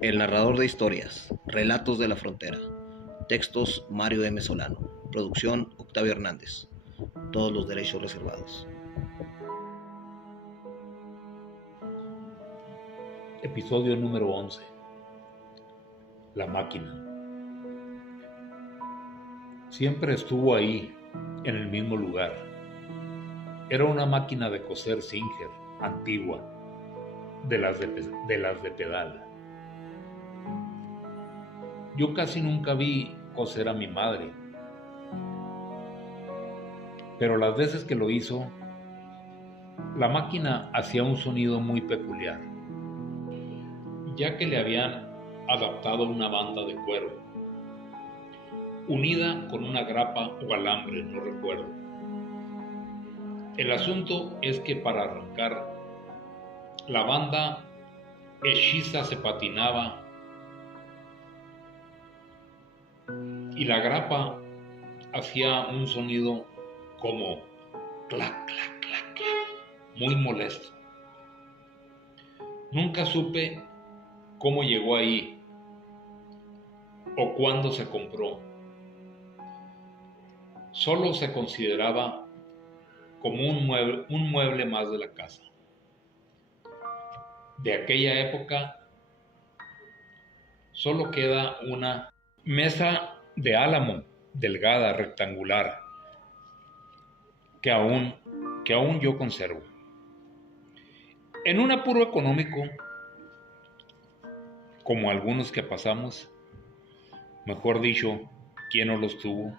El narrador de historias, Relatos de la Frontera. Textos Mario M. Solano. Producción Octavio Hernández. Todos los derechos reservados. Episodio número 11. La máquina. Siempre estuvo ahí, en el mismo lugar. Era una máquina de coser Singer, antigua, de las de pedal. Yo casi nunca vi coser a mi madre, pero las veces que lo hizo, la máquina hacía un sonido muy peculiar, ya que le habían adaptado una banda de cuero, unida con una grapa o alambre, no recuerdo. El asunto es que para arrancar, la banda hechiza se patinaba y la grapa hacía un sonido como clac, clac, clac, clac, muy molesto. Nunca supe cómo llegó ahí o cuándo se compró. Solo se consideraba como un mueble más de la casa. De aquella época solo queda una mesa de álamo delgada, rectangular, que aún yo conservo. En un apuro económico, como algunos que pasamos, mejor dicho, ¿quién no los tuvo?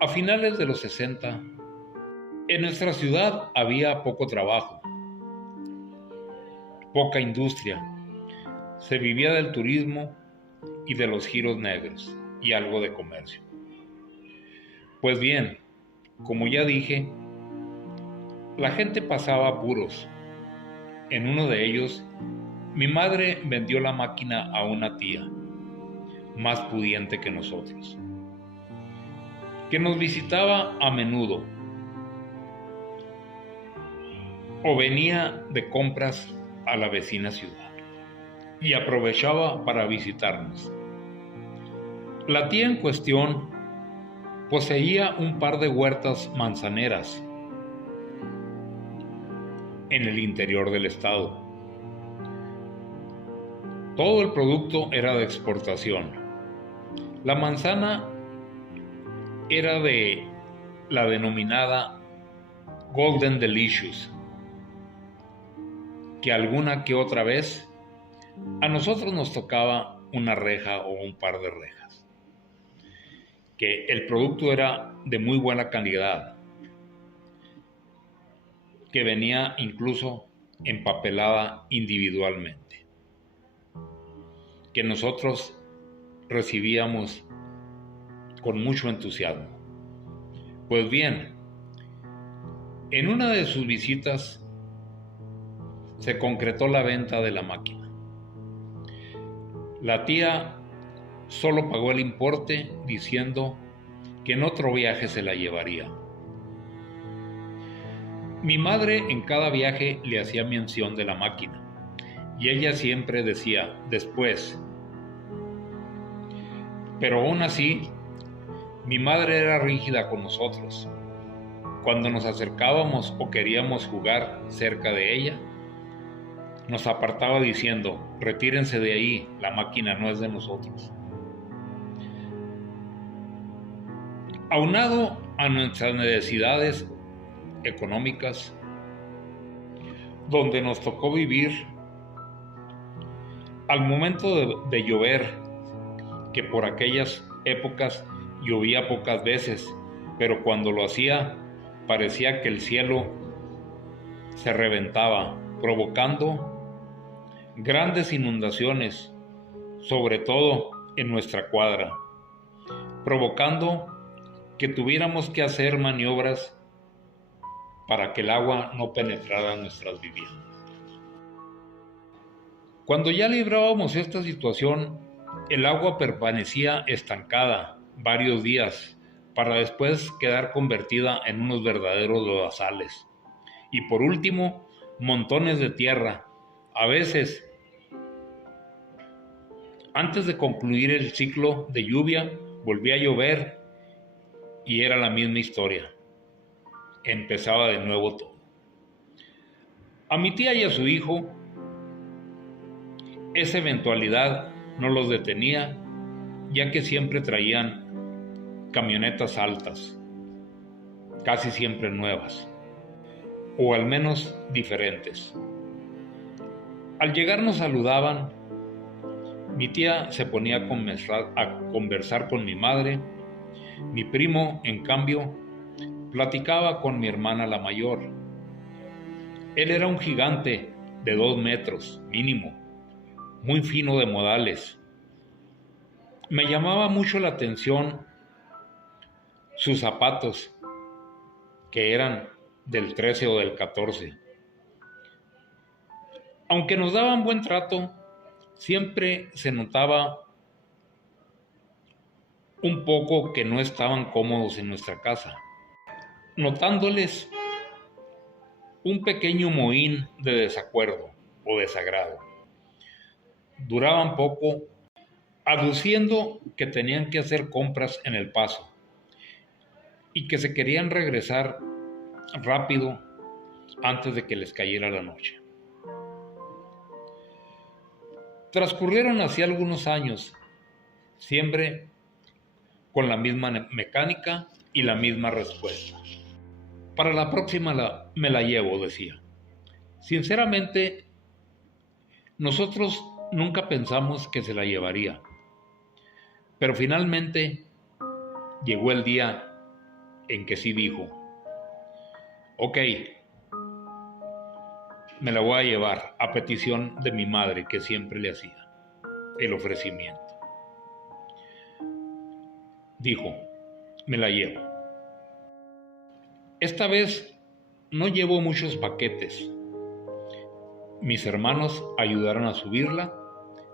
A finales de los 60, en nuestra ciudad había poco trabajo, poca industria. Se vivía del turismo y de los giros negros y algo de comercio. Pues bien, como ya dije, la gente pasaba apuros. En uno de ellos, mi madre vendió la máquina a una tía, más pudiente que nosotros, que nos visitaba a menudo o venía de compras a la vecina ciudad y aprovechaba para visitarnos. La tía en cuestión poseía un par de huertas manzaneras en el interior del estado. Todo el producto era de exportación. La manzana era de la denominada Golden Delicious, que alguna que otra vez a nosotros nos tocaba una reja o un par de rejas, que el producto era de muy buena calidad, que venía incluso empapelada individualmente, que nosotros recibíamos con mucho entusiasmo. Pues bien, en una de sus visitas se concretó la venta de la máquina. La tía solo pagó el importe diciendo que en otro viaje se la llevaría. Mi madre en cada viaje le hacía mención de la máquina y ella siempre decía después. Pero aún así, mi madre era rígida con nosotros. Cuando nos acercábamos o queríamos jugar cerca de ella, nos apartaba diciendo: retírense de ahí, la máquina no es de nosotros. Aunado a nuestras necesidades económicas, donde nos tocó vivir, al momento de llover, que por aquellas épocas llovía pocas veces, pero cuando lo hacía, parecía que el cielo se reventaba, provocando grandes inundaciones, sobre todo en nuestra cuadra, provocando que tuviéramos que hacer maniobras para que el agua no penetrara en nuestras viviendas. Cuando ya librábamos esta situación, el agua permanecía estancada varios días para después quedar convertida en unos verdaderos lodazales. Y por último, montones de tierra, a veces Antes de concluir el ciclo de lluvia, volvía a llover y era la misma historia. Empezaba de nuevo todo. A mi tía y a su hijo, esa eventualidad no los detenía, ya que siempre traían camionetas altas, casi siempre nuevas, o al menos diferentes. Al llegar nos saludaban. Mi tía se ponía a conversar con mi madre. Mi primo, en cambio, platicaba con mi hermana la mayor. Él era un gigante de 2 metros mínimo, muy fino de modales. Me llamaba mucho la atención sus zapatos, que eran del 13 o del 14. Aunque nos daban buen trato, siempre se notaba un poco que no estaban cómodos en nuestra casa, notándoles un pequeño mohín de desacuerdo o desagrado. Duraban poco, aduciendo que tenían que hacer compras en El Paso y que se querían regresar rápido antes de que les cayera la noche. Transcurrieron así algunos años, siempre con la misma mecánica y la misma respuesta. Para la próxima me la llevo, decía. Sinceramente, nosotros nunca pensamos que se la llevaría, pero finalmente llegó el día en que sí dijo: ok, me la voy a llevar, a petición de mi madre, que siempre le hacía el ofrecimiento. Dijo: me la llevo. Esta vez no llevó muchos paquetes. Mis hermanos ayudaron a subirla,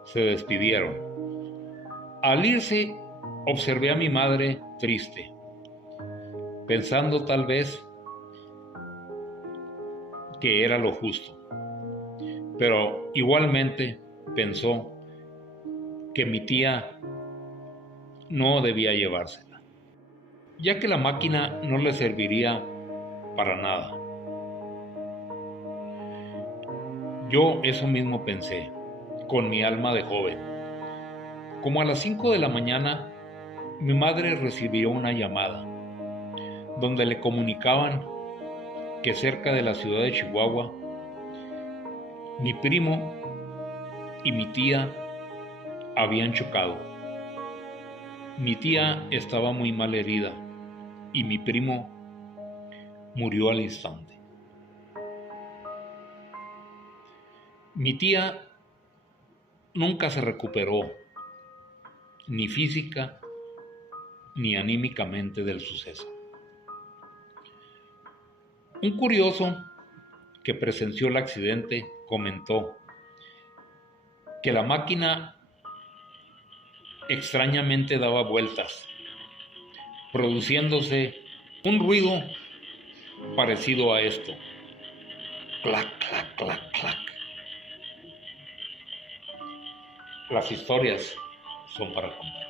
se despidieron. Al irse, observé a mi madre triste, pensando tal vez que era lo justo, pero igualmente pensó que mi tía no debía llevársela, ya que la máquina no le serviría para nada. Yo eso mismo pensé, con mi alma de joven. Como a las 5 de la mañana, mi madre recibió una llamada, donde le comunicaban que cerca de la ciudad de Chihuahua, mi primo y mi tía habían chocado. Mi tía estaba muy mal herida y mi primo murió al instante. Mi tía nunca se recuperó, ni física ni anímicamente, del suceso. Un curioso que presenció el accidente comentó que la máquina extrañamente daba vueltas, produciéndose un ruido parecido a esto: clac, clac, clac, clac. Las historias son para contar.